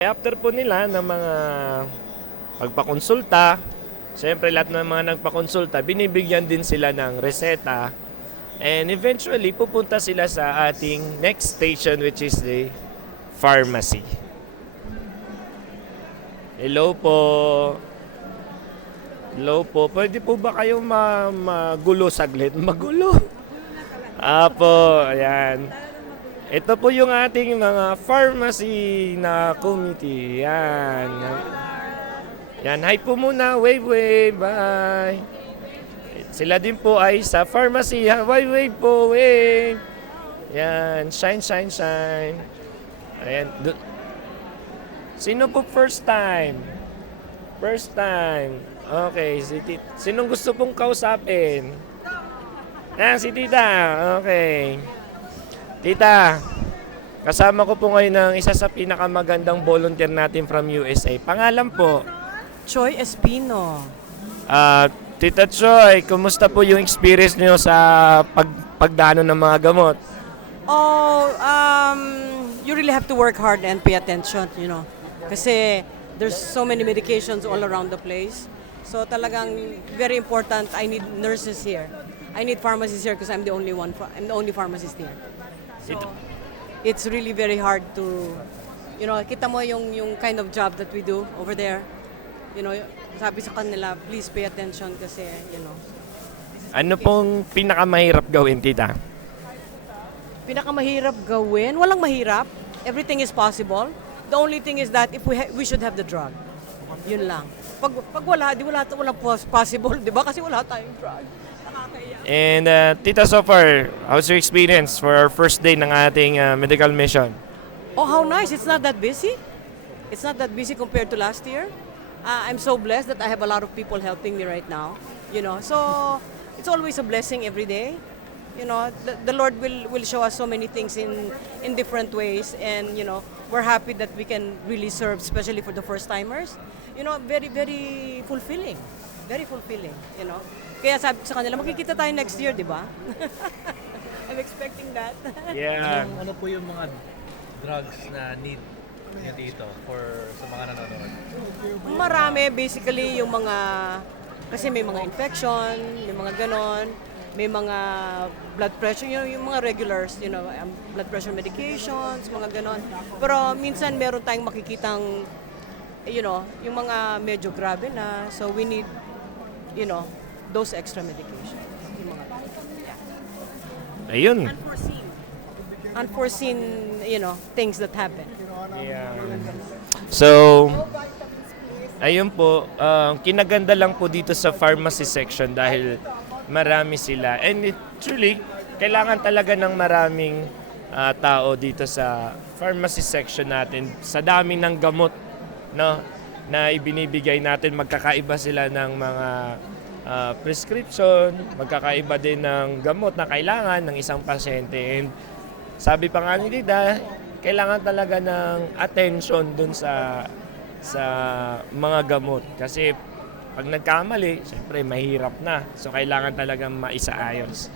After po nila ng mga pagpakonsulta, siyempre lahat ng mga nagpakonsulta, binibigyan din sila ng reseta. And eventually, pupunta sila sa ating next station which is the pharmacy. Hello po. Hello po. Pwede po ba kayong magulo saglit? Magulo. Apo, ayan. Ito po yung ating mga pharmacy na committee. Yan. Yan. Hi po muna. Wave, wave. Bye. Sila din po ay sa pharmacy. Wave, wave po. Wave. Yan. Shine, shine, shine. Ayan. Sino po first time? First time. Okay. Sinong gusto pong kausapin? Si Tita. Okay. Tita, kasama ko po ngayon ng isa sa pinakamagandang volunteer natin from USA. Pangalan po? Choy Espino. Tita Choy, kumusta po yung experience niyo sa pagdano ng mga gamot? You really have to work hard and pay attention, Kasi there's so many medications all around the place. So talagang very important, I need nurses here. I need pharmacists here because I'm the only pharmacist here. So, it's really very hard to, kita mo yung kind of job that we do over there. Sabi sa kanila, please pay attention kasi, Ano pong pinakamahirap gawin, Tita? Pinakamahirap gawin? Walang mahirap. Everything is possible. The only thing is that if we should have the drug. Yun lang. Pag wala, walang possible, di ba? Kasi wala tayong drug. And Tita, so far, how's your experience for our first day ng ating medical mission? Oh, how nice. It's not that busy. It's not that busy compared to last year. I'm so blessed that I have a lot of people helping me right now. So it's always a blessing every day. The Lord will show us so many things in different ways, and we're happy that we can really serve, especially for the first timers. Very very fulfilling. Very fulfilling, Kaya sabi ko sa kanila, magkikita tayo next year, di ba? I'm expecting that. Yeah. Ano po yung mga drugs na need nyo dito sa mga nanonood? Marami, basically, kasi may mga infection, may mga ganon, may mga blood pressure, yung mga regulars, blood pressure medications, mga ganon. Pero minsan meron tayong makikitang, yung mga medyo grabe na, so we need, those extra medications. Yung mga, Ayun. unforeseen, things that happen. Yeah. So, ayun po, kinaganda lang po dito sa pharmacy section dahil marami sila. And truly, kailangan talaga ng maraming tao dito sa pharmacy section natin. Sa dami ng gamot, na ibinibigay natin, magkakaiba sila ng mga prescription, magkakaiba din ng gamot na kailangan ng isang pasyente. And sabi pa nga ni Tita, kailangan talaga ng attention dun sa mga gamot. Kasi pag nagkamali, siyempre mahirap na. So kailangan talaga maisaayos.